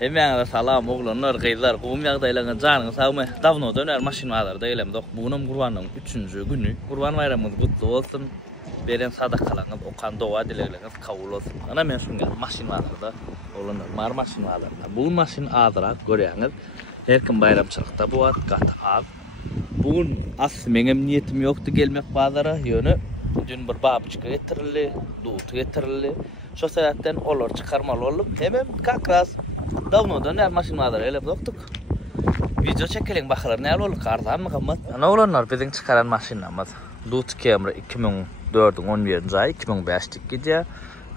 Hemen salam oğlanlar, qeyzlar, qowum ýagdaýlaryna janyňyz sagmy. Davno döner maşinalarda eýlem dok. Bugunum Gurbanyň 3-nji güni. Gurban bayramyňyz gutly bolsun. Beren sadakalaryňyz, okan doga dilegleriniz kabul bolsun. Ana men şuňa maşinalarda oğlanlar, mar maşinalarda. Bu maşin azyrak görýäňiz. Her kim bayramçylykda bolat, gaty az. Bugun asly meňem niýetim ýokdy gelmek bazara, ýöne dün bir babyçyka getirildi, duýut getirildi. Şo sebäpden olar çykarmaly bolduk. Hemem kakras davnodan her maşinalar elep doktuk. Video çekelim bakalım näle bolduk, arzanmy gymmat. Ana olanlar biziň çykaran maşinamyz. Duýut Camry 2004-iň 11-nji aý 2005-lik gidýär.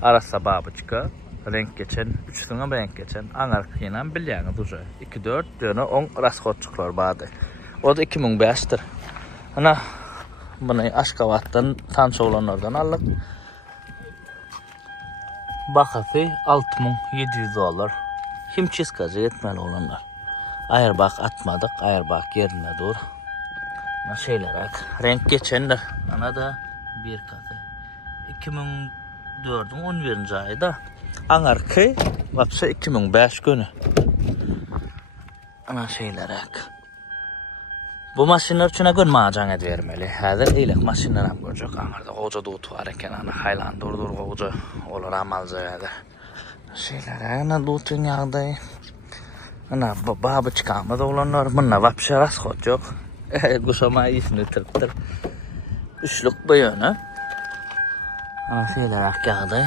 Arasa babyçyka renk geçen, üçüňe renk geçen, aňarkynan bilýäňiz uje. 2-4 ýöne oň raschodçyklar bady. O da 2005'tir. Ana bunu Aşgabat'tan tanış olanlardan aldık. Bakası $6,700. Himçiskacı etmeli olanlar. Airbag atmadık. Airbag yerine dur. Ana şeyler renk geçenler. Ana da bir katı. 2004'ün 11. ayda. Aňarky vapsa 2005 günü. Ana şeyler Bu maşinler üçin gün majan edbermeli. Häzir eýlek maşinler hem görjek. Aňarda goja duýut bar eken, ana Highland goja olar amalja ýa-da. Şeýler ana duýutun ýagdaý. Ana babyçkamyz olanlar munna wapşa raschot ýok. Guşama isini tiripdir. Üçlük bu ýöne. Ana şeýler ýagdaý.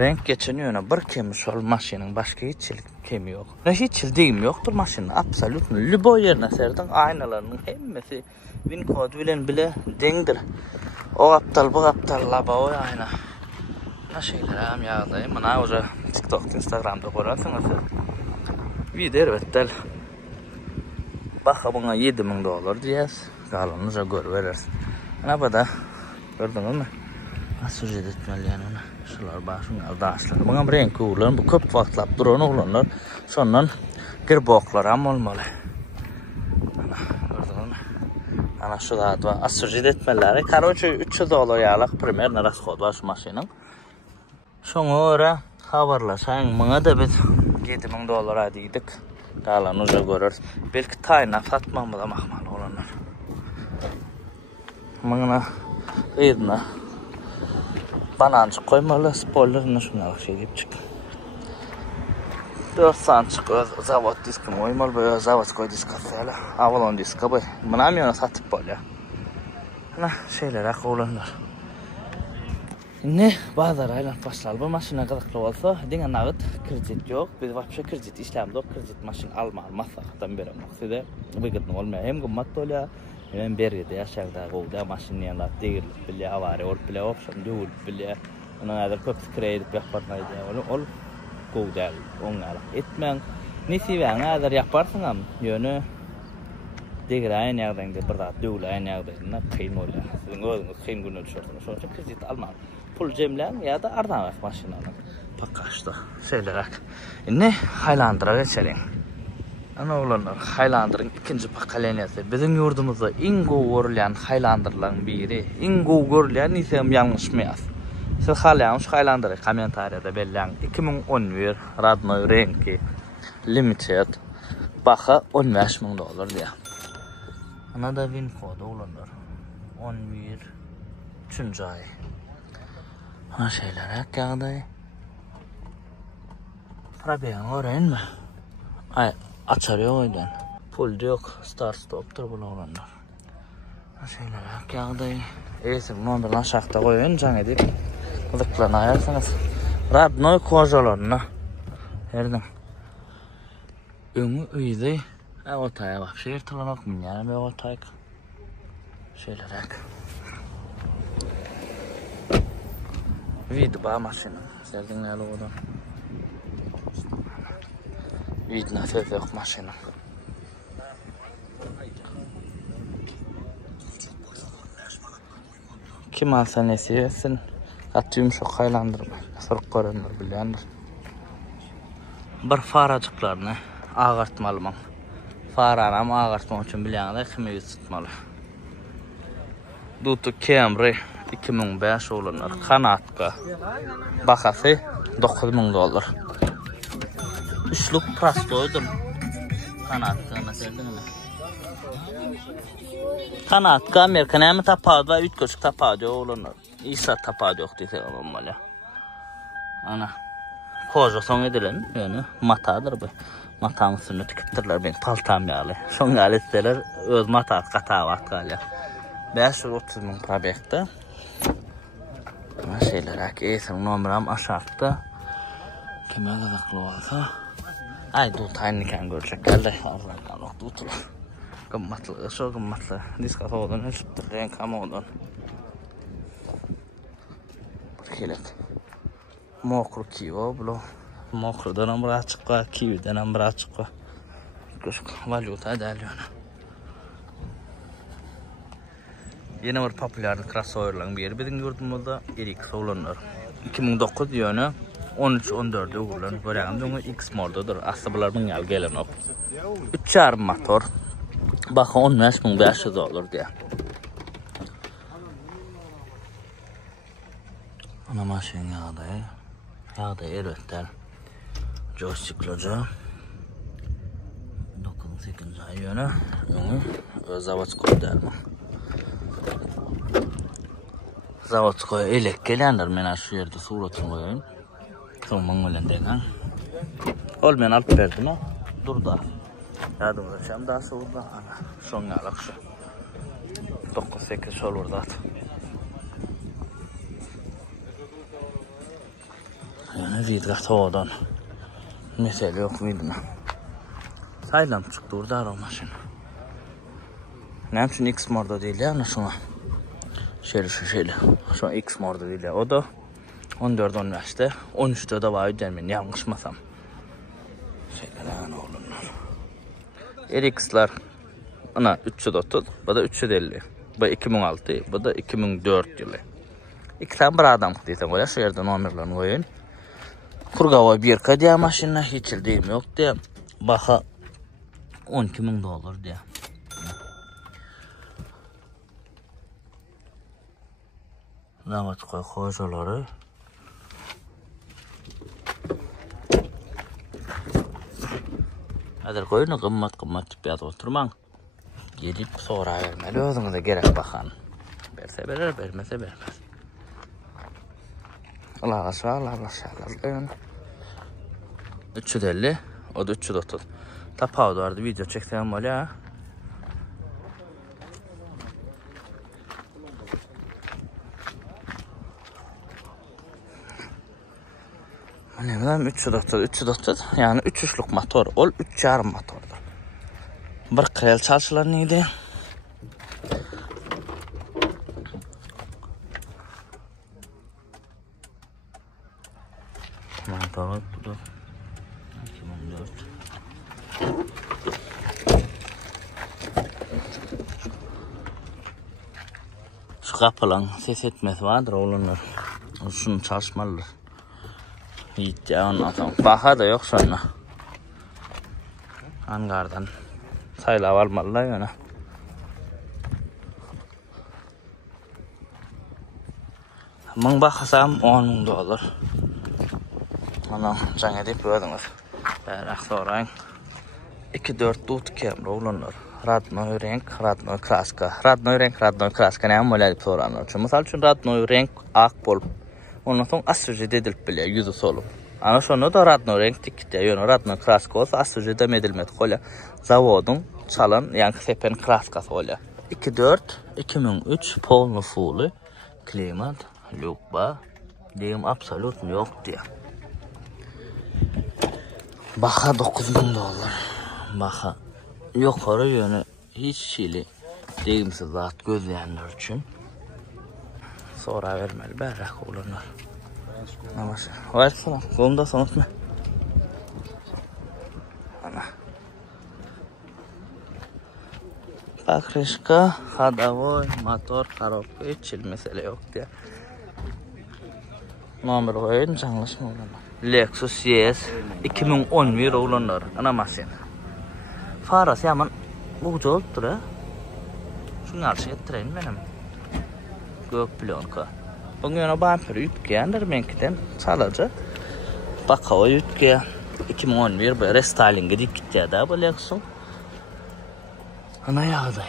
Renk geçen ýöne bir kemi şol maşynyň başga hiç kemi ýok. Hiç diýim ýokdur maşynyň, absolutny lübo ýerine serdiň aýnalarynyň hemmesi Wincode bilen bile deňdir. O gaptal bu gaptal labawy aýna. Ana şeýler hem ýagdaý, mana oja TikTok, Instagramda görersiňiz. Video bettel. Baha buňa $7,000 diýäs, galanyny ja görberersiň. Ana bada gördüňizmi? Sujet etmeli ona. Şular başyň aldaşlar. Muňa bir renk ulan bu köp wagtlap duran olanlar. Şondan girboklar ham bolmaly. Ana gördüňizmi? Ana şu da sujet etmeleri. Karoçy $300 ýalyk primer raschod bar şu maşynyň. Şoňa görä habarlaşaň muňa da biz $7,000 diýdik. Galany uja görür. Belki taýna satmam da mahmal olanlar. Muňa ýerine banancık koymalı, spoilerine şuna şey deyip çık. 4 sançık zavod diskim koymalı, böyle zavod koy disk atıyla. Avalon diska bu. Buna mı satıp böyle. Ana şeyler akı olanlar. Ne bazar aylan başlar bu maşina kadaklı olsa, dine nağıt kredit yok. Biz vapşa kredit işlemde o kredit maşin almasaktan beri makside. Bıgıtın olmaya hem gümmat oluyor. Hemen bergede ýaşagda gowda maşinlar degirlik bilýär, awary olup bilýär, opşan döwül bilýär. Onuň häzir köp kredit ýaparnaýdy. Ol gowda oňlar etmeň. Nesibeň häzir ýaparsyň hem ýöne degiraýan ýagdaýynda bir zat döwüläýän ýagdaýynda kyn bolýar. Siziň özüňiz kyn güne düşersiňiz. Şoň üçin kredit almaň. Pul jemläň ýa-da ardan maşinalar. Pakkaşda şeýler. Indi Highland'a geçelim. Ana olanlar Highlander'ın ikinci pakalenyası. Bizim yurdumuzda en gow görülen Highlander'ların biri. En gow görülen isem ýalňyşmyýas. Siz halaýan şu Highlander'ı kommentariyada belläň. 2011 radnoy renki limited baha $15,000 diýär. Ana da Wincode olanlar 11 3-nji aý. Ha şeýler ýagdaý. Rabiýan öğrenme. Ay açar yok oydan. Pul yok. Start stop'tur bunu olanlar. Şeyler ýagdaý. Esim ondan aşağıda koyun can edip. Kılıklarını ayarsanız. Radnoy kojalarına. Herden. Öňü üýde. Awataya bak. Şeýer tulanak mı yani bir awatayk. Şeyler Vidba maşina. Serdin näle odan. Vidna fefek maşina. Kim alsa nesiyesin? Atıyım şu Highland'ırma. Sırık görünür bilyendir. Bir faracıklarını ağartmalıman. Faranam ağartmak için bilyenler kimi tutmalı. Duýut Camry 2005 olanlar. Kanatka. Bakası $9,000. Üçlük prastoydur. Kanatka mesela. Kanatka Amerikan hem tapağı ve 3 küçük tapağı olunur. İsa tapağı yok diye olmalı. Ana. Koca son edilen yani matadır bu. Matanın üstüne tüküptürler benim paltam yağlı. Son aletler öz mata katağı vatkalı. 530 min probekte. Şeyler haki eğitim numaram aşağıda. Kime gazaklı olsa. Ay dur tayniken görecek geldi. Allah'tan nokta oturur. Gımmatlı, şu gımmatlı. Diskata odan ölçüptür. Renk ama odan. Bir kelet. Mokru kivo bu. Mokru dönem bırak çıkva. Kivi dönem bırak çıkva. Küçük valuta edeliyor. Yeni bir popüler crossover'ların bir yeri. Bizim yurdumuzda RX olanlar. 2009 yönü 13-14'de uğurlanır. Böyle X modeludur. Aslında bunların gelen o. 3.5 motor. Bakın 15.500 olur diye. Ana maşin yağdayı. Yağdayı erötler. Joystickloca. 98. ay yönü. Zavatskoy derman. Zavatskoy elek gelenler. Ben şu yerde suratını koyayım. Kılman ölen degan. Ol men alıp verdim o. Dur da. Yardım edeceğim daha sonra. Ana. Son yalak şu. 9-8 olur da. Yani vidgat odan. Mesele yok vidme. Saylam çıktı orada o maşın. Ne için X modda değil ya şuna. Şöyle. Şu an X modda değil ya. O da 14-15'te. 13'te de var demin yanlışmasam. Şeyler ne olurlar. RX'lar ana 330, bu da 350. Bu 2006, bu da 2004 yılı. İki tane bir adam kıdıysan öyle şu yerde numarlarını koyun. Kurgava bir kadiya maşinler hiç ildiğim yok diye. Baka 12.000 dolar diye. Zavat koy kocaları. Adır koyunu kımmat tipiyat oturman. Gelip sonra vermeli özünüze gerek bakan. Verse verir, vermese vermez. Allah aşağı. 350, o da 330. Tapağı da vardı, video çektiğim böyle ha. Ne bileyim 330 yani 3'lük motor ol 3.5 motordur. Bir krel çalışılan neydi? Motor budur. 2004. Şu kapılan ses etmesi vardır oğlunlar. Şunu çalışmalıdır. Hiç ya anlatamam. Baha da yok sonra. Hangardan sayla almalılar yani. Mən baxsam 10.000 dolar. Ana жаңа deyip gördünüz. Bərak sorayın. 2-4 dut kamera olanlar. Radnoy renk, radnoy kraska. Radnoy renk, radnoy kraska ne ama deyip soranlar. Çünkü misal üçün radnoy renk ak bolup. Ondan sonra asırcı edilip bile yüzü solup. Ana sonra da radnoy renk dikti. Yani radnoy kraska olsa asırcı da edilmedi. Kola zavodun çalan yani sepen kraskası ola. 2-4, 2003 polnu full klimat. Lupa, diyeyim absolut yok diye. Baka 9.000 dolar. Baka yukarı yönü hiç şeyli deyimsiz zat gözleyenler için. Sonra vermeli berrak olurlar. Namaşa. Varsana. Kolumda sanatma. Ana. Pakrışka, hadavoy, motor, karabka hiç mesele yok diye. Numara koyun canlaşma olanlar. Lexus YS 2011 olanlar. Ana masin. Farası yaman ucu oldur ha. Şunu alçı ettireyim benim. Gök plonka. Bugün ona bamper yutkeyendir benkiden çalacak. Bakava yutke. 2011 bu restyling edip gitti da bu Lexus. Ana yağda.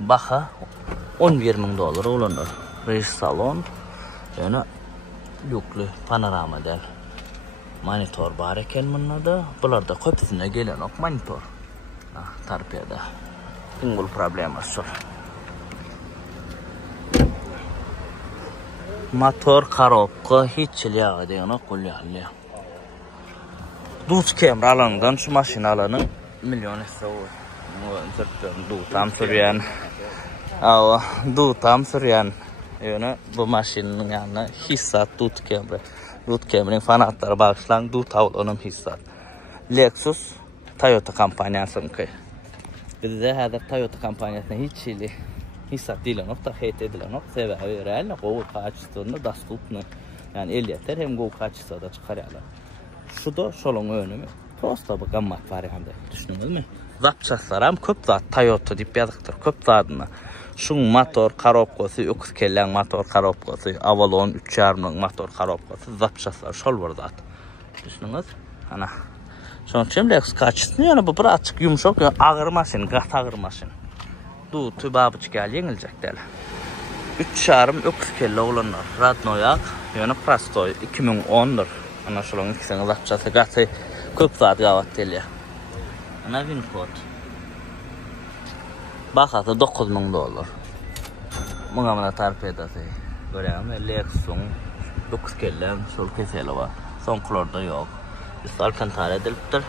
Baha $11.000 olanlar. Race salon. Yani yüklü panorama del. Monitor bar eken bunlarda. Bularda köpüsüne gelen ok monitor. Tarpiyada. Tingul problema şu. Motor karobka hiç yağı deyana kullanılıyor. Dut kemralangan şu maşinalarının milyon hisse var. Dutam sürüyen. Ava dutam sürüyen. Yani bu maşinin yanına hissat dut kemre. Dut kemrenin fanatları bağışlan dut avlanım hissat. Lexus Toyota kampanyasının kay. Bir de hada Toyota kampanyasına hiç şeyli hissat değil nokta heyet edilen nokta sebebi real o kaçtığında dostupnu yani ehliyetler hem go kaçsa da çıkarıyorlar. Şu da şolun önümü prosta bu gammat variantı düşündünüz mü? Zapçaslar köp zat Toyota dip yazıktır köp zatına. Şu motor karobkası öküz kellen motor karobkası Avalon 3.5'ның motor karobkası zapçaslar şol var zat. Düşündünüz? Ana son için Lexus kaçsın yani bu bir açık yumuşak ağır maşin, gat ağır maşin. Du tübabı çıkal yenilecek derler. 3.5 öküz kelle olanlar. Radnoyak, yani Prastoy 2010'dur. Ana şolun ikisini zapçası gatı köp zat gavat derler. Ana Wincode. Bakatı $9.000. Buna bana tarif edası. Göreyim Lexus'un öküz kellen şol keseli var. Son klorda yok. Alcantara ediliptir.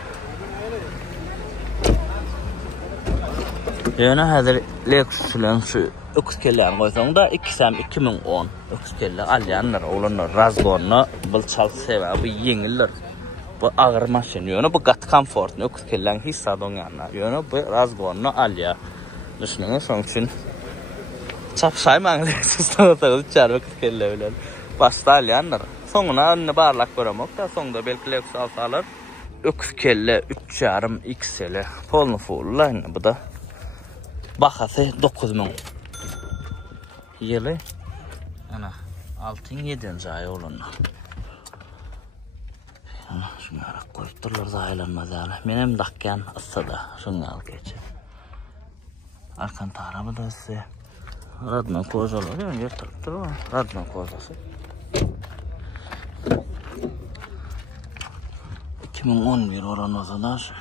Yani hazır Lexus'un şu öküz kellerini koysan da 2010 öküz kelle alyanlar olanlar razgonlu bu çalk sebebi yengiller. Bu ağır maşin yani bu gat komfortlu öküz kellen hissadığın yanına yani bu razgonlu alya. Düşünün onun için çap sayman Lexus'tan çağır öküz kelle öyle. Başta alyanlar. Sonuna anne barlak göremok da sonunda belki Lexus alsalar öküz kelle 3.5 XL polnu full aynı bu da bakası 9.000 yılı ana altın 7. ay olanlar ana şunu arak koyupturlar da aylanmaz yani benim dakkan ıssada şunu al geçe Alcantara mı da size Radman kozalar yani yırtıktır o Radman kozası 2011 oran ozalar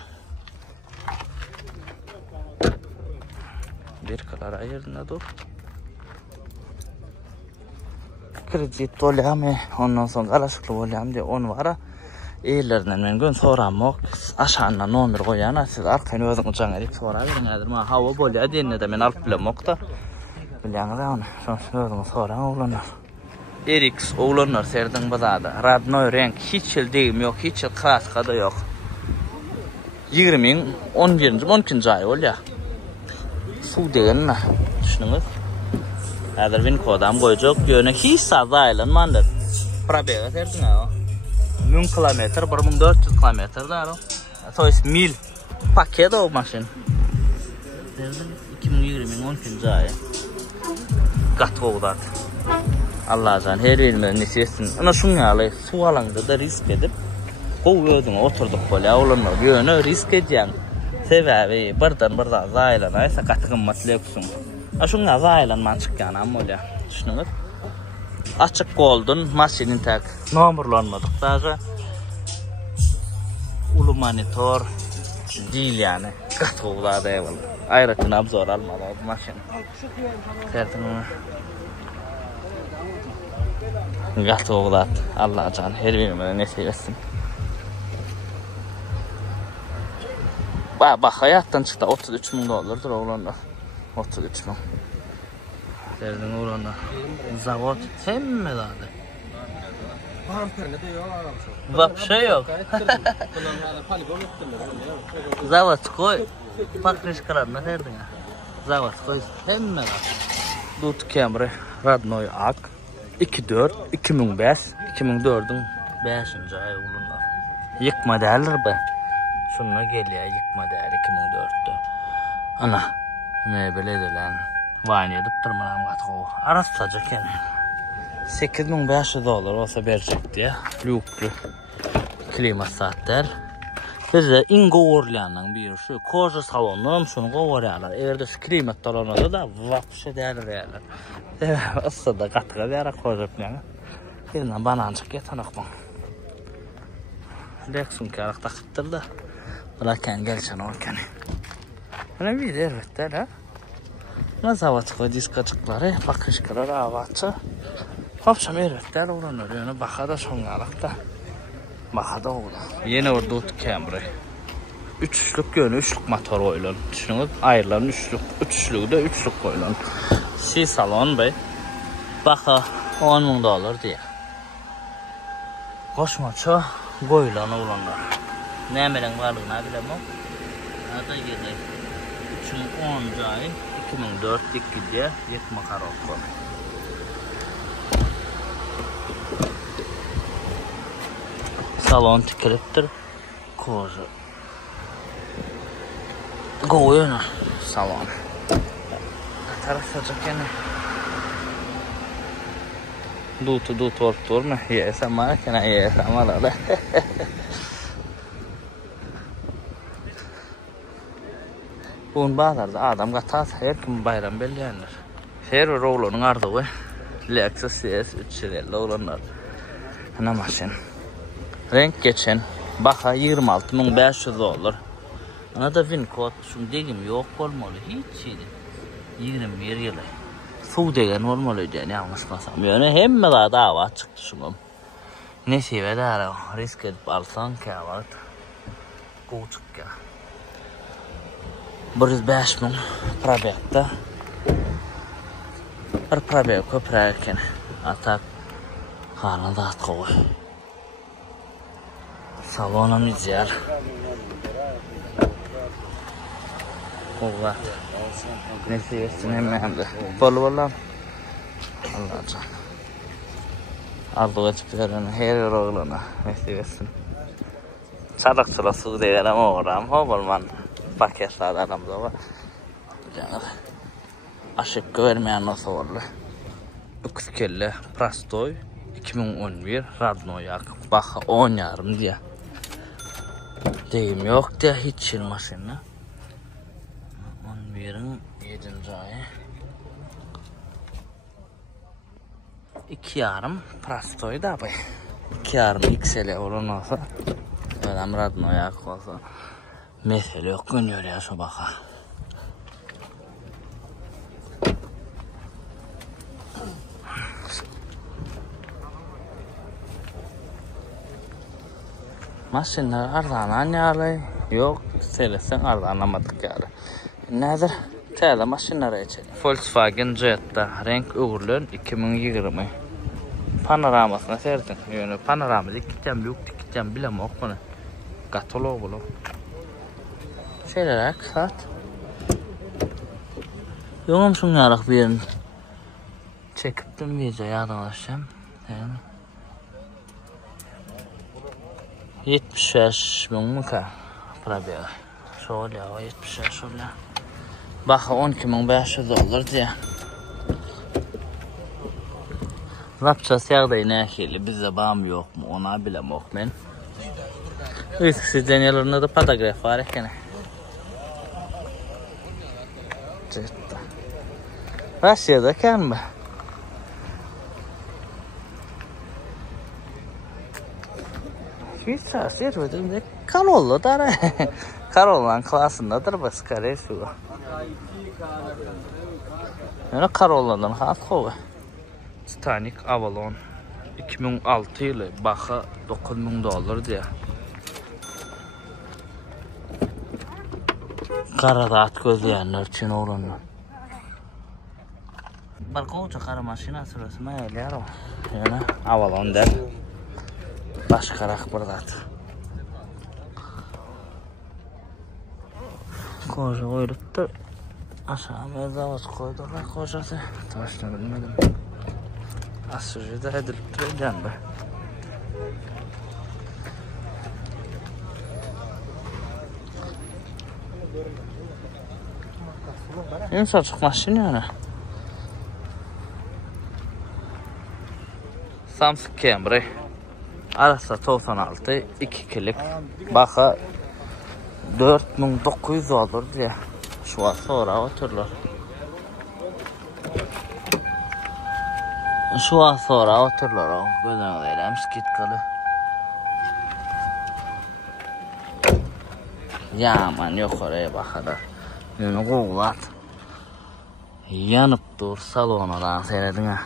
bir kadar ayırına dur kredit olayım ondan sonra alaşıklı olayım diye on vara eğillerden ben gün soramak aşağına nomir koyana siz arkayını özün uçan edip sonra verin edir ma hava bolya dinle de men alıp bilemek da bilen onu sonra özün soran oğlanlar RX oğlanlar serden bazada Radno renk hiç yıl deyim yok hiç yıl kraska da yok 20'nin 12. ay ol ya su degenine düşününüz hazır Wincode'am koyacak yöne hiç sazda aylanmandır probega serdin ha 1000 kilometre 1400 kilometre da o mil paket o maşin 2020'nin 12. ayı gat oğlan Allah'tan her bilmem nesesin. Ana şunu alay su alanda da risk edip koy özüne oturduk böyle olanlar yöne risk edeceksin. Sebebi birden zaylan ise katığın matleksun. Şunu zaylanman çıkan ama öyle. Düşünün. Açık oldun maşinin tek numaralanmadık sadece. Ulu monitor değil yani. Kat oğlada evvel. Ayrıca nabzor almadı maşin. Sertin Gat oğlat Allah can her birine nasip etsin. Bak hayattan çıktı $33.000 oğlanlar. 33.000. Serdin oğlanlar. Zavod sen mi zaten? Вообще yok. Zavod koy. Pakriş kararına verdin ya. Zavod koy sen mi zaten? Dut Camry Radnoy Ak 2004, 2005, 2004'ün 5. ayı bulunlar. Yıkma derler be. Şununla geliyor yıkma der 2004'te. Ana. Ne böyle edilen. Vayne edip durmadan katı o. Arasacak yani. $8.500 olsa verecek diye. Lüklü. klimatsaatlar. Bize ingorlanan bir şu koja salondan şunu govaryalar. Eğer de klimat talanada da vapşe değerli yerler. Aslında katıga bir ara koja planı. Birden banancık yetanak mı? Leksun karak takıttır da. Bırakan gelsen orken. Hani bir evet ha. Nazavatçı diskacıkları, bakışkıları avatçı. Hapşam evetler olanlar yani bakada songalıkta. Bakada oldu. Yeni orada Camry. Üçlük yönü, üçlük motor koyulan. Düşünün ayrılan üçlük de üçlük koyulan. Si salon bey. Baka $10.000 diye. Koşmaça koyulan olanlar. Ne emelin varlığına bilemem. Hatta gene 2010 ayı 2004-2'de yıkma kararı. Salon tikiliptir. Kozu. Goyunu salon. Tarafacak yani. Dut olup durma. Yesem var ki ne yesem var da. Bugün bazılarda adam katat her kim bayram belliyenler. Her oğlunun ardığı. Lexus CS 350 olanlar. Ana maşin. Renk geçen. Baka $26.500. Ana da Wincode şun degim yok olmalı hiç şeydi. 21 yılı. Su degen olmalı diye yanlışmasam. Yani hem de dava çıktı şunum. Ne sevede ara risk edip alsan ki var. Koçuk ya. 105.000 probekta. Bir probek köprerken atak halında at koy. Salonun izler. Oğlan. Ne seversin hem de. Bolu oğlan. Allah can. Aldığı çıktıklarını her yer oğlana. Ne seversin. Çarıkçıla su değerim oğram. Hobolman. Paketler aramda var. Canım. Aşık görmeyen nasıl olur? Üskelle Prastoy 2011 Radnoyak. Baka 10 yarım diye. Deyim yok diye hiç maşinle. 11'in 7. ayı. 2 yarım Prastoy da bay. 2 yarım XL olan olsa. Öyle Radnoyak olsa. Mesele yok günüyor ya şu baka. Maşinler ardanan yarlı yok. Selesen ardanamadık yarı. Nedir? Teyze maşinlere içelim. Volkswagen Jetta renk uğurlön 2020. Panoramasına serdin. Yani panoramada dikeceğim yok dikeceğim bilem ok bunu. Katalog bulu. Şeyler saat. Yolum şunlarak bir yerin. Çekiptim bir yardımlaşacağım. Yani. 75.000 mu ka? Probek. Şöyle ya 75 şöyle. Baka $12.500 diye. Rapçası yağdayı ne şeyli bize bağım yok mu ona bilem yok men. Üsküsü denyalarında da patagraf var ekene. Jetta. Rusya'da kan mı? Hiç sahip edildi. Corolla da Corolla'nın klasındadır bu skare şu. Yani Corolla'dan haklı. Titanic Avalon 2006 yılı baka $9.000 diye. Karada at gözleyenler için olanlar. Balkoğuca kara maşina sırası meyler o. Yani Avalon der. Başkarak burada. Koca koyduktu. Aşağı mezavaz koydular kocası. Taşını bilmedim. Asıcı da edilip duracağım be. Yumuşacık maşin yani. Samsung Camry. Arasa 96 2 kilik. Baxa 4900 olur diye. Şu an sonra oturlar. Şu an sonra oturlar o. Gözünü eylemiş kitkalı. Yaman yok oraya bakada. Yönü kovlat. Yanıp dur salonadan seyredin ha.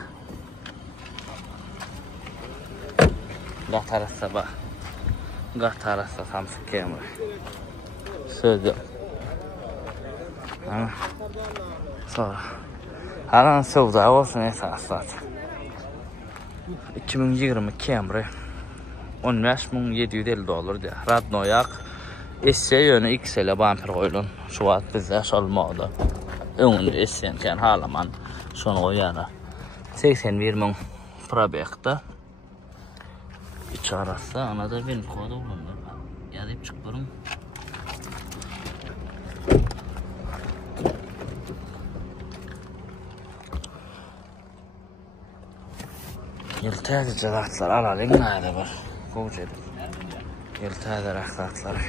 Gatarasa bak. Gatarasa tam sıkıyım. Söz yok. Sonra. Haran sevda olsun esaslat. 2022 Camry 15.750 dolar diye. Radnoyak esse yönü XL bumper koyulun. Şu an bize solmadı. Önünü essenken halaman şunu koyana. 81.000 probekta. İç arası ana da benim kodu bulundu. Yazıp çıkıyorum. Yıltaydı cevaplar alalım nerede var? Kovuç edin. Yıltaydı raklatları.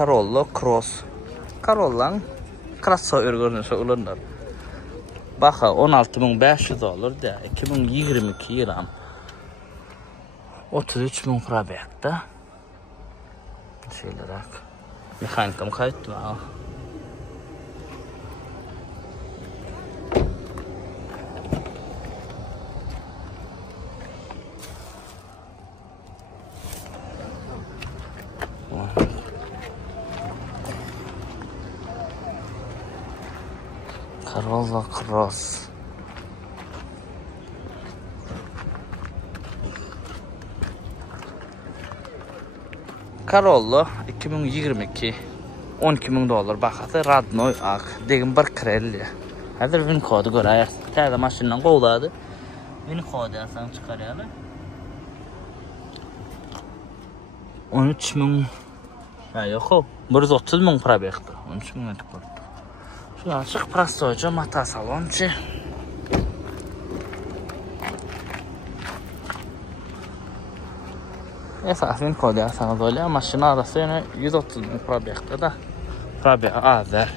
Corolla Cross. Corolla'nın crossover görünüşü ulunlar. Baxa 16.500 olur da 2022 yılan 33.000 probekta. Şeyler bak. Mekanikam kayıttı ha. Corolla Cross. Corolla 2022 12.000 dolar baxatı Radnoy Ak degin bir krelli. Hazır vin kodu görəyər. Təzə maşından qovladı. Vin kodu yasan çıxaryalı. 13.000 ha yox o 130.000 probekti. 13.000 edik burada. Şu açıq prostoyca mata salonçı. Esasın kodu yasanız öyle maşın arası yine 130.000 probekti da. Probek azər.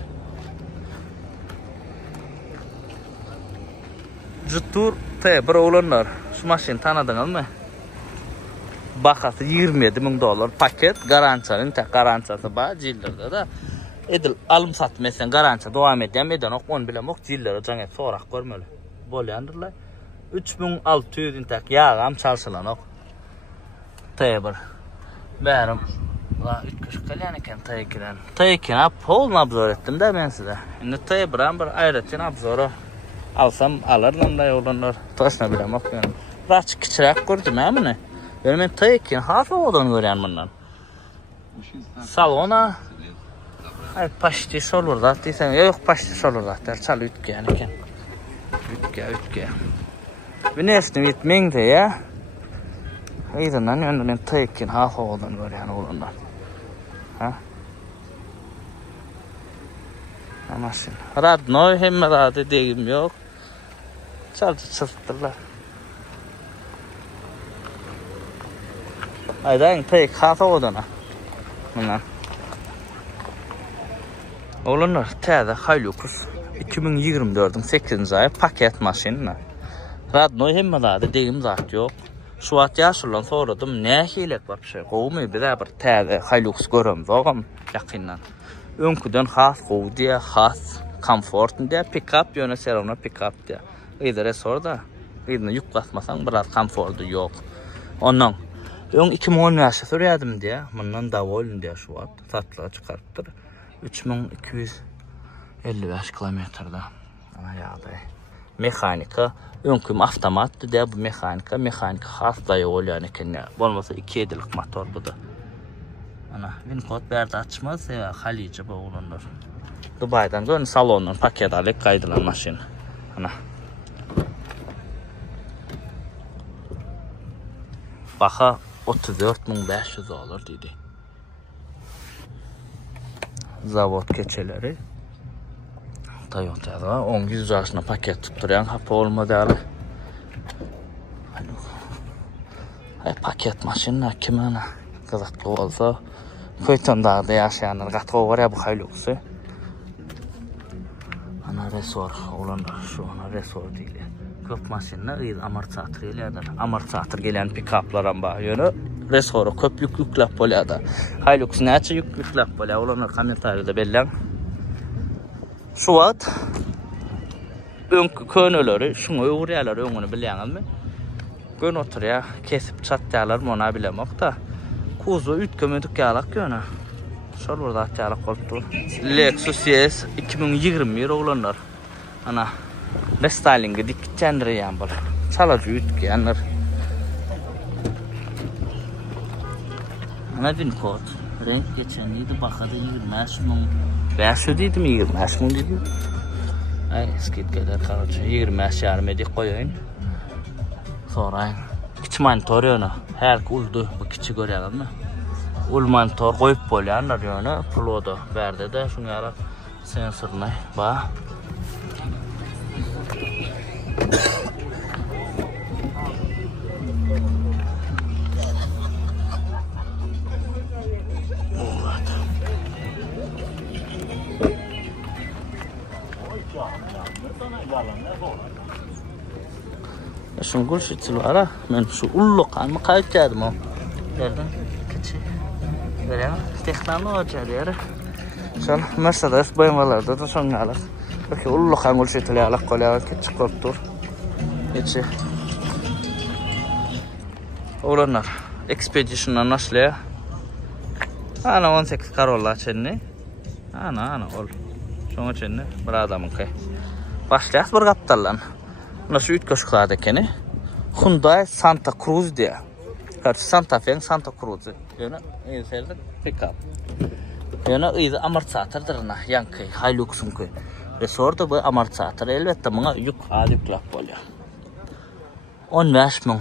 Jutur T1 olanlar. Şu maşını tanıdınız mı? Baxası 27.000 dolar paket garantiyanın tek garantiyası var cilderde da. Edil alım satım etsen garantiya devam edeyim eden ok 10 bilem ok cildere can et sorak görmeli. Bolyanırlar. 3600 tek yağam çalışılan ok. T1. Benim la 3 kişi kalyan eken T2'den. T2'ne pol nabzor ettim de ben size. Şimdi T1'den bir ayrıca nabzoru alsam alırlar da yolunlar. Taşına bilem ok yani. Raç kiçirek gördüm emine. Ben T2'nin hafif olduğunu görüyorum bundan. Salona ay paşti solur da diysen yok paşti solur da der çal ütke yani eken. Ütke. Bir nesne bitmeyin de ya. İyinden yönden T2'nin hafif olduğunu görüyorum oğlundan. Ha? Amaşın. Radnoy hem radı deyim yok. Çıltırlar. Aydan T2 hafif olduğuna. Bundan. Olanlar təzə Hilux 2024'ün 8. ayı paket maşınla. Radnoy hemmeladı deyim zat yok. Şu at yaşırlan soradım ne hilek var bir şey. Qovmuyor bir de bir təzə Hilux görüm zoğum yakından. Önküden xas qov diye xas komfortun diye pick-up yöne serona pick-up diye. İdare sor da idine yük basmasan biraz komfortu yok. Ondan ön 2010 yaşı sürüyordum diye bundan davolun diye şu at satlığa çıkarttır. 3255 kilometrede. Ana yağdı. Mekanika, önküm avtomattı diye bu mekanika hastayı oluyor yani kendine. Olmasa 2 edilik motor bu da. Ana, Vincode berdi açmaz ya Halice bu olunur. Dubai'den gönü salonun paket alıp kaydılan maşın. Ana. Baxa 34.500 olur dedi. zavod keçeleri. Toyota'da 10 yaşına paket tutturan hapa olmadı. Hay paket maşinlar kimine kızıqlı olsa Köytan dağda yaşayanlar qatqa var ya bu Hilux. Ana resor olanlar şu ana resor değil. Köp maşinlar amortisatör elədir. Amortisatör gelen pikaplara bax yönü resoru köp yüklük bolada. Hilux neçə yüklük bolada olanlar kommentariyada belirlən. Şu vaxt önkü könöləri şunu uğrayalar öngünü bilýäňizmi? Gön oturya kesip çatdalar mona bilemek da kuzu ütkömedük yalak yöne. Şol burada atjalak bolupdur. Lexus ES 2021 olanlar. Ana restylingi dikkendirýän bol. Çalajy ütkenler. Ana bin kod. Renk geçeniydi bakada 25 min. 500 dedim 25 min dedim. Ay skit kadar kardeş 25 yarım edik koyayım. Sonra kiçik monitor yönü her uldu bu kiçik görýärmi? Ul monitor koyup bolýanlar yönü ploda berde de şuňara sensorny ba. Şunu gülşütül var ha. Ben şu ulluqanmı qaytjadım o. Nereden? Kiçik. Böyle texnoloji der. Şol Mercedes BMW-larda da şoňalar. Peki ulluqan gülşütül ýalyk golýar kiçik kopdur. Geçi. Olanlar Expedition'dan naşlaya. Ana 18 Corolla çenni. Ana ol. Şoňa çenni bir adamyňky. Başlaýas bir gapdalan. Nasıl üç köşklerde keni? Hyundai Santa Cruz diye. Karşı Santa Fe, Santa Cruz. Yani iyiselde pickup. Yani iyisi amortisatördir na yankı, Hilux'un ki. Ve sonra bu amortisatör elbette bana yük alıklap oluyor. 15 min.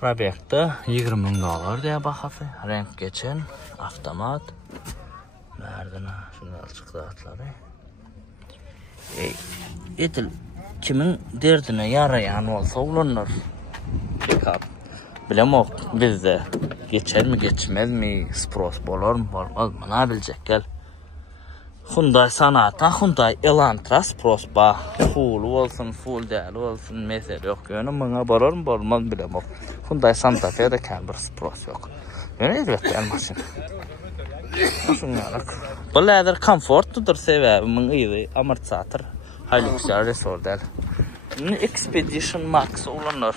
Probekte 20 min dolar diye bakası. Renk geçen, avtomat. Nereden ha? Şunu çıktı atları. Etil kimin derdine yarayan olsa ulanır. Pickup. Bilemok bizde geçer mi geçmez mi? Spros bolar mı bolmaz mı? Ne bilecek gel. Hyundai Sonata, Hyundai Elantra Spros ba. Full olsun, full değil olsun mesele yok. Yani bana bolar mı bolmaz bilemok. Hyundai Santa Fe'de kendi bir Spros yok. Yani elbette el maşin. Şunlar. Bu leather comfort'tur sebebi iyi amortisatör. Hilux'lar resordel. Expedition Max olanlar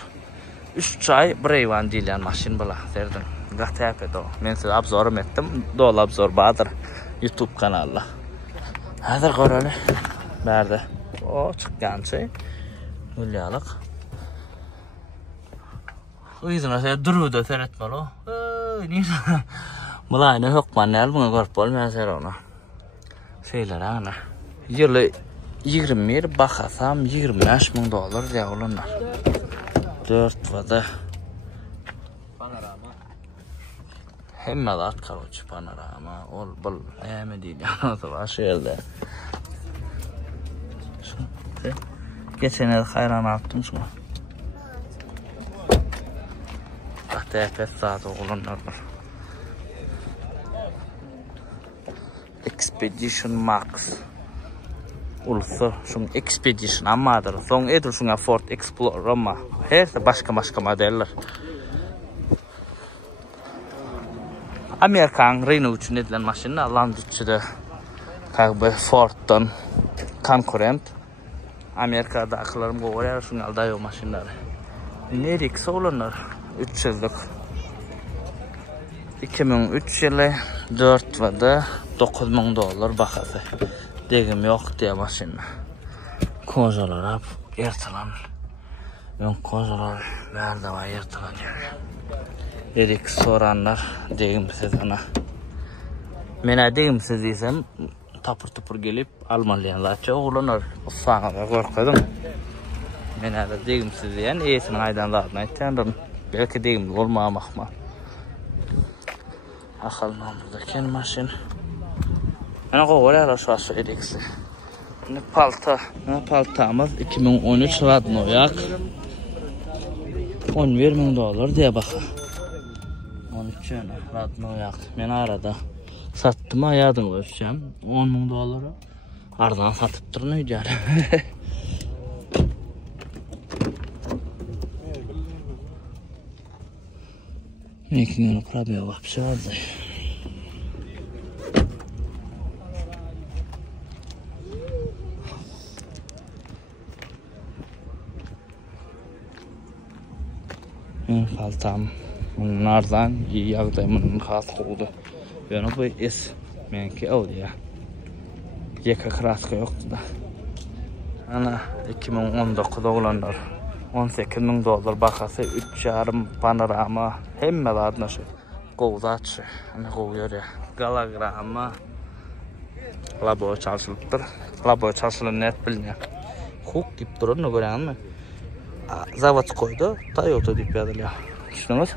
3 ay Brayvan diýilen maşin bula derdim. Gatap do. Men size obzorum etdim. Dol obzor badır YouTube kanalda. Hazır goraly. Berde. O çykgançy. Ulýalyk. Uyuzuna sen duruda seretmeli o. Niye? Bulayna hokmanlar buna görüp bolmaýar ona. Şeyler ana. Ýyly 21 bakasam 25 min dolar diye olanlar. 4 vada. Panorama. Hemme de at karoç panorama. Ol bol neyme değil yani o da şöyle. Geçen yıl hayran attım şuna. ATP saat olanlar var. Expedition Max. Ulsa şun Expedition ammadır. Son edir şuna Ford Explorer ama her başka modeller. Amerikan Renault için edilen maşinler Landic'de kaybı Ford'dan konkurent. Amerika'da akıllarım kovuyor şun aldayo maşinler. Nerik olanlar 3 yıllık. 2003 yılı 4 vada 9 min dolar bakası. Degim yok diye maşinler. Kozalar hep yırtılan. Ön kozalar nerede var yırtılan yani. Dedik soranlar degimsiz ana. Mena degimsiz desem tapır tupur gelip almanlayanlar oğlanlar sana korkadım. Mena da degimsiz diyen iyisinin aydan zaten aytandım. Belki degimli olmamakma. Akal namırdaki maşin. Ana qoğular aşağı ediksi. Ne paltamız 2013 Radnoyak. $11.000 diye bakı. 13 Radnoyak. Men arada sattım ayadım ölçeceğim. $10.000. Ardan satıp durun öyle. Nekini probaya вообще vardı. Paltam. Bunlardan iyi yağdayımın xas oldu. Yani bu es menki oldu ya. Yeka kraska yoktu da. Ana 2019'da olanlar $18.000 bakası 3,5 panorama hemme adına şey. Qoğudaçı. Ana qoğuyor ya. Galagramma. Labo çalışılıptır. Labo çalışılı net bilmiyor. Huk deyip durur ne gören mi? Zavod koydu. Toyota deyip yazılıyor. Düşündünüz?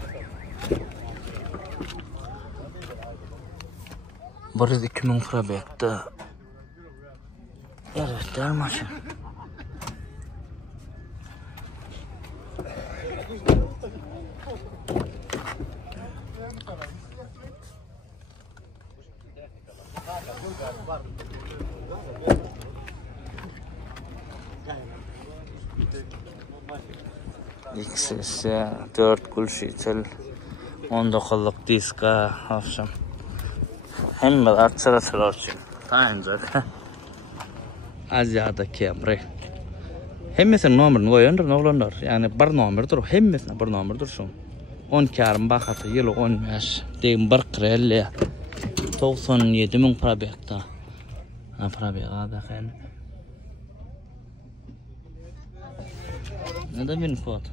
Burası 2000 probekti. Evet, der maşın. XS 4 kulşitel 19'luk diska akşam. Hem açıra açıyor. Tanıcak. Asya'da Camry. Hemmesinin numarını koyuyorlar, ne olanlar. Yani bir numardır, hemmesine bir numardır şu. 10 karım bakatı, yılı 15. Deyim bir kralya. 97.000 probekta. Ha probekta da yani. Ne de Winford?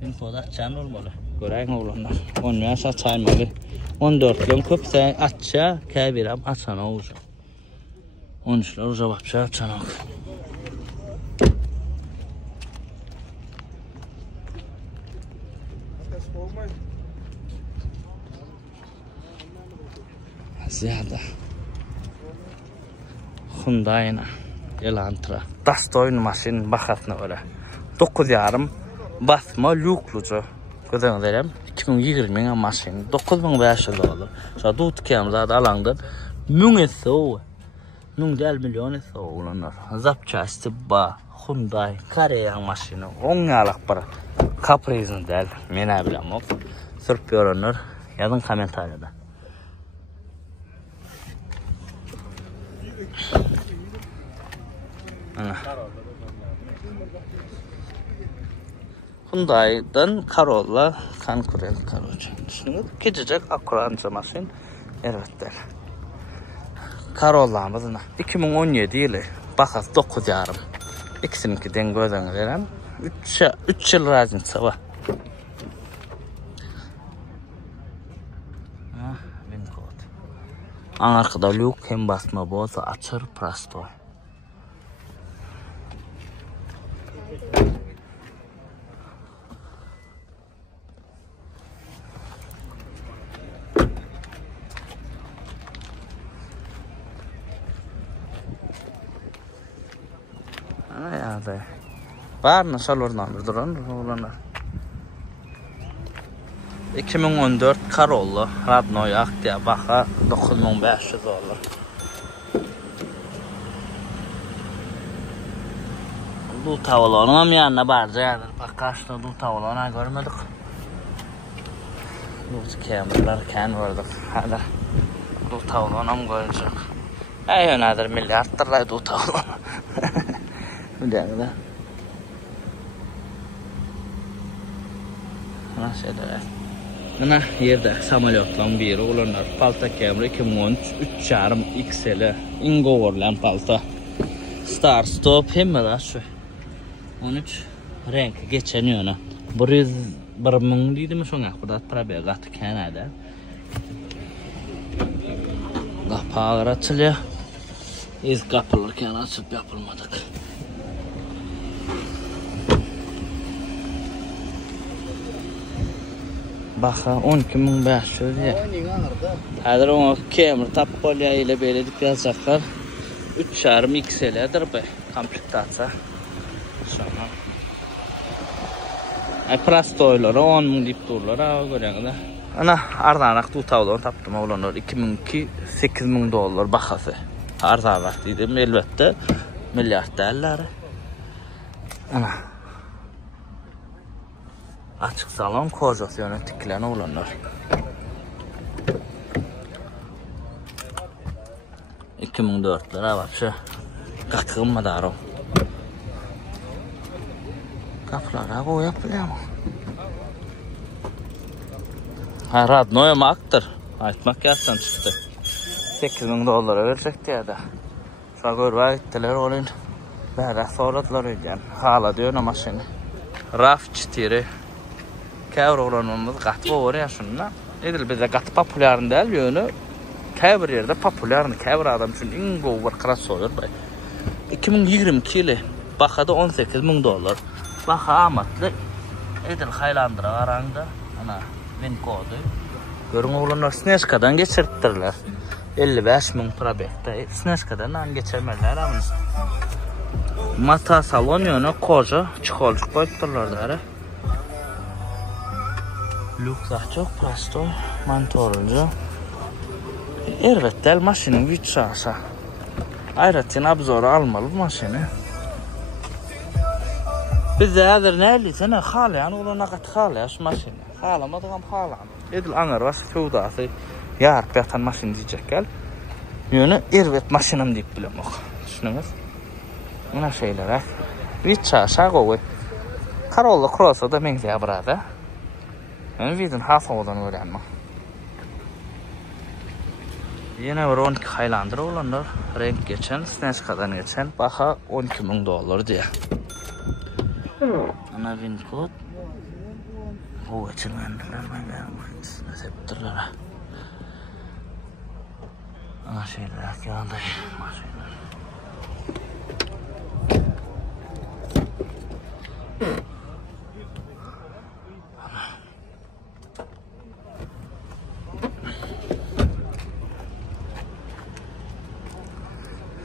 Winford açan olmalı. Göreyim olanlar. 15 açaymalı. 14 yıl köpse açça, kabiram açan olacak. 13'ler cevapça açan olacak. Ziyada. Hyundai'na Elantra. Dastoyun maşin bakatına öyle. 9,5 basma luklucu. Gözden verem 2020'nin maşin $9.500. Şu dut kemzada alandan müngesi o. Nung del milyon ise olanlar. Zapçası ba Hyundai Koreyan maşini 10 alak para. Kaprizin del mena bilen yok. Sırf yoranlar yazın komentarda. Ana. Hyundai'dan Corolla konkurent karoca. Düşünün küçücük akkuranca maşin. Evet der. Corolla'mız 2017 yılı bakas 9,5. İkisininkinden gözden veren 3 yıl razınsa var. Winford. Arkada Luke hem basma bolsa açır prastoy. Ya da var nasıl oradan duran 2014 Corolla Radnoyak diye baka $9.500. Bu tavlanın yanına barca yani bak kaçta bu tavlana görmedik. Bu kameralar kan vardı. Hadi bu tavlana mı görecek? Ay nadir milyarlarla bu tavlana. Udah. Nasıl da? Ana yerde samolyotlan biri olanlar. Palta Camry 2013 3,5 XL ingoverlan palta. Start stop hemmede şu. 13 renk geçen yana. Buruz barmın dedi mi şuna kadar probaya gatı Kanada. Kapağı açılıyor. İz kapılırken açıp yapılmadık. Baxa 12.500 ya. Hazır onu kemer tapbolya ile böyle dip yazacaklar. 3.5 XL'dir bu komplektatsiya. Şuna. Prostoylar 10.000 dip durlar görəngdə. Ana arzanaq tutavlar tapdım oğlanlar 2002 $8.000 baxası. Arzanaq dedim elbette milyard değerler. Ana. Açık salon kozasyonu tikilən oğlanlar. 2004 lira var şu. Qatılmadı o. Kapılara koyup bilemem. Ha Radno'ya maktır. Aytmak yazsan çıktı. $8.000 verecek diye de. Şu an görüyor gittiler onun. Böyle soradılar öyle. Hala diyor o maşını. RAV 4. Kevr olanımız qatı var ya şununla. Edil bize qatı popülerin değil yönü. Kevr yerde popülerin. Kevr adam için en gover kras olur. 2022 yılı. Bakada $18.000. Baxa amatlı. Edil Haylandıra aranda. Ana Vin kodu. Görün oğlanlar Snezka'dan geçirttirler. 55.000 probekte. Snezka'dan geçirmeler ama. Mata salon yönü koca. Çıkolcuk koyutturlar da. Luklar çok prosto. Mantorulcu. Elbette maşinin vitrasa. Ayratin abzoru almalı bu maşini. Biz de hazır neyliyse ne xalayan olana qat xalayan şu maşini. Xalamadığım xalam. Edil anar var feudası. Yarp yatan maşini diyecek gel. Yönü ervet maşinam deyip bilem oq. Düşününüz. Buna şeyler. Vitrasa qoy. Corolla Cross'a da menziye burada. Ben vidin hafa odan öğrenmem. Yine var 12 Highlander olanlar. Renk geçen, Snezka'dan geçen. Baxa $12.000 diye. Ana Vin kod. Bu açılmandılar ben reseptörler. Ana şeyler yanında maşinler.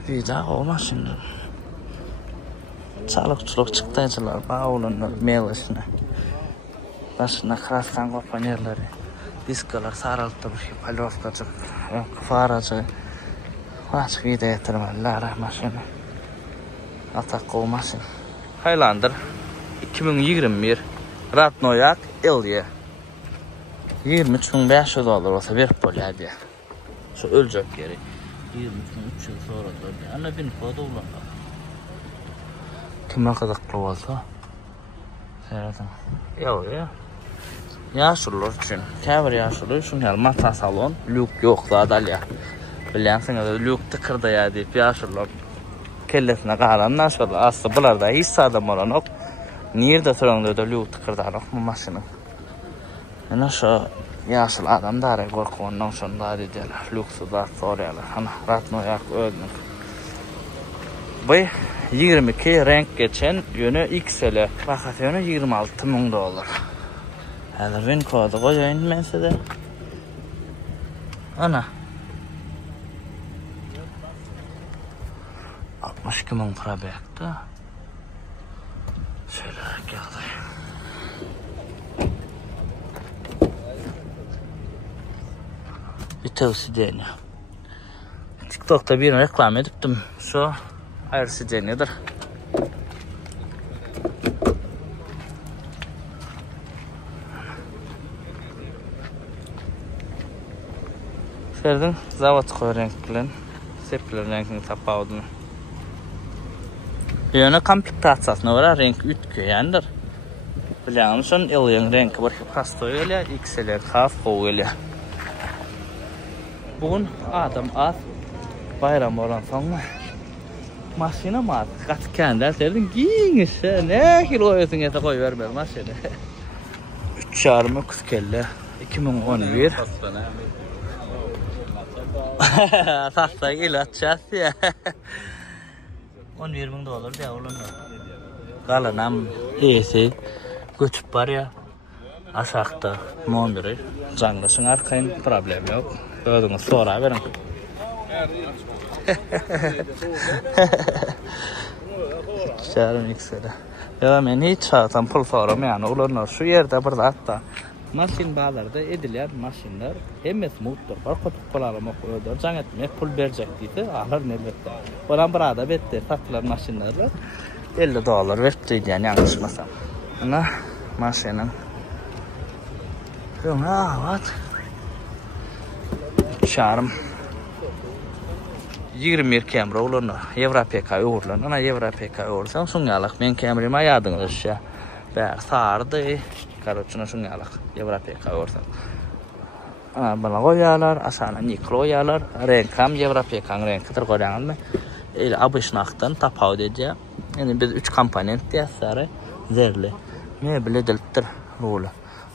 Vida o maşinler. Çalıkçılık çıktaycılar, bağlanır meyvesine. Başına krastan kompanyaları, diskalar sarılıptı bir şey, palovkacık, faracı. Açık vida getirmeliler maşini. Atak o maşin. Highlander 2021 Radnoyak Ilya. $23.500 olsa bir polya diye. Şu ölecek yeri. 23.300 sonra da. Ana bin kodu ulanlar. Kimler kadar olsa? Seyredin. Yok ya. Yaşlılar için. Kevr yaşlılar için mata salon. Lük yok da dalya. Biliyorsunuz lük tıkırda ya deyip yaşlılar. Kellesine qalanlar şöyle. Aslında bunlarda hiç adam olan yok. Nerede sorunlu da lük tıkırda yok bu maşının. Yani şu yaşlı adam da korku ondan sonra dediler. Lüksü da soruyorlar. Hani Radnoyak öldük. Bu 22 renk geçen yönü XL. Fakat yönü $26.000. Hazır Vin kodu koyayım ben size. Ana. 62.000 probekte. Şöyle geldi. Bir tavsiye. TikTok'ta bir reklam ediptim. Şu ayrısı nedir? Şerdin zavod koy renklen. Sepler renkini tapavdın. Yönü komplektatsiyasına var renk ütkü yandır. Biliyorsun Ilya'nın renki var ki pasto öyle, XL'ler haf koy öyle. Bugün adam az bayram olan sonra maşina mı az katı kendi serdin giyin işte ne kiloyasın yata koy verme maşina 3.5 kelle 2011 Tatlı ilaç ya $11.000 diye oğlum kalanam iyisi götüp var ya Aşağıda mondiri. Canlısın arkayın problem yok. Ödünüz sonra verin. Şerim iksede. Ya men hiç çağıtan pul sorum yani ulanlar şu yerde bir hatta maşin bağlarda edilen maşinler hemes motor var kutup kullanmak öder can etme pul verecek deydi alır elbette. Olan burada bitti satılan maşinler $50 verdi yani yanlışmasam. Ana maşinin yok what? Şarım 20 kamera ulanır. Evropa'ya uğurlan. Ana Evropa'ya uğursan şungalık men kamerama yadınız ya. Bär sardı. Karoçuna şungalık. Evropa'ya uğursan. Ana bana koyarlar, aşağına niklo koyarlar. Renkam Evropa'ya renktir koyanlar. Elə abışnaqdan tapav deyəcək. Yəni biz 3 komponent deyəsəri zərli. Mebel edilibdir rolu.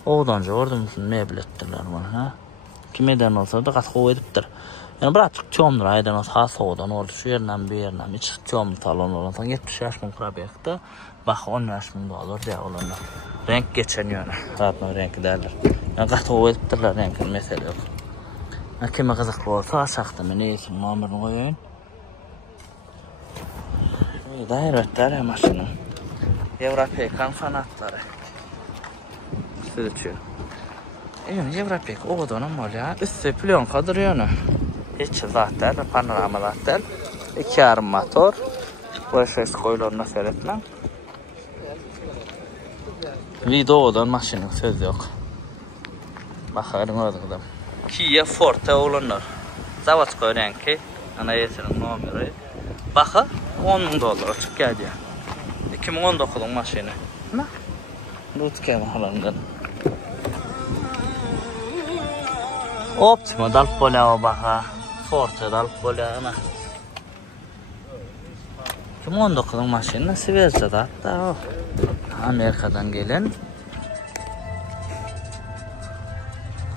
Oğdanca ordumuzun mebel etdirlər bunu, ha. Kimeden olsa da qatqo edibdir. Yani birazcık çomdur aydan olsa ha soğudan oldu. Şu yerden bir yerden hiç çomlu talon olan. 70 yaş mı kurabiyakta. Bak 10 yaş mı olur diye olanlar. Renk geçen yönü. Zaten renk derler. Yani qatqo edibdirlər renkin mesele yok. Kime kızıqlı olsa aşağıda mı neysin numarini koyayın. Dairətlər ya maşının. Evropekan fanatları. Sürücü. Yani Evropek oğdanım var ya. Üstü plyonka duruyor. Hiç zaten panorama zaten. 2.5 motor. Burası koyularına seyretmem. Videodan maşının söz yok. Bakarım orada. Kia Forte olanlar. Zavatskoy renki. Anayesinin numara. Bakın $10,000 açık geldi. 2019'un maşını. Ne? Lütfen halangan. Optima dalp bola baka. Forte dalp bola ana. 2019'un maşını Sivas'ta da hatta o. Amerika'dan gelen.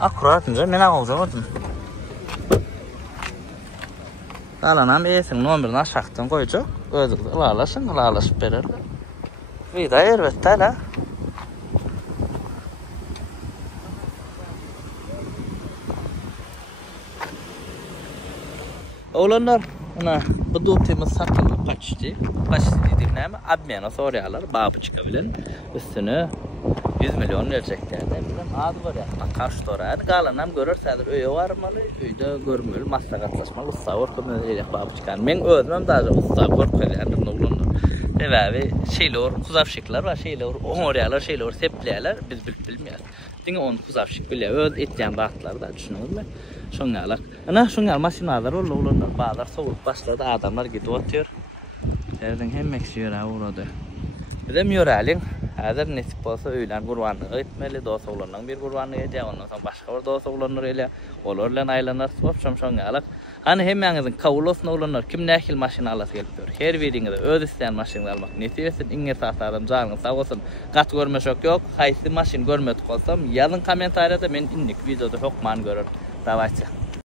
Akurat mı? Ne olacak? Alanam esin numarini aşağıdan koyacak. Özürde ılalaşıp verirler. Vida elbette la. Oğlanlar, ana bu dutemiz satılıp kaçtı. Kaçtı dediğim ne mi? Abmiyana soruyorlar. Babı çıkabilen. Üstünü 100 milyon verecekler. Ne bileyim adı var ya. Karşı doğru. Kalanam görürsedir öyle varmalı. Öyde görmeli. Maslakatlaşmalı. Usta orkumda öyle babı çıkan. Ben özmem daha da usta orkumda oğlanlar. Ve şeyler, kuzavşıklar var. Şeyler, oryalar, şeyler, sepleyeler. Biz bilmiyoruz. Dine onu kuzavşık biliyor. Öz etken bağıtlar da düşünüyoruz mu? Şungalık. Ana şungal maşinalar oğlanlar. Bağlar soğuk başladı. Adamlar gidiyor atıyor. Nereden hem eksiyor ha orada. Bir de müralin. Hazır nesip olsa öylen kurbanlığı etmeli. Dost oğlanın bir kurbanlığı edecek. Ondan sonra başka bir dost oğlanlar öyle. Olurlar aylanlar swap şungalık. Hani hemenizin kavulosuna oğlanlar kim nekil maşina alası gelip her birinize öz isteyen maşina almak. Netiyesin inge sağsadım canın sağ olsun. Kat görme şok yok. Haysi maşin görmedik olsam yazın komentariyada men inlik videoda hokman görür. Davayça.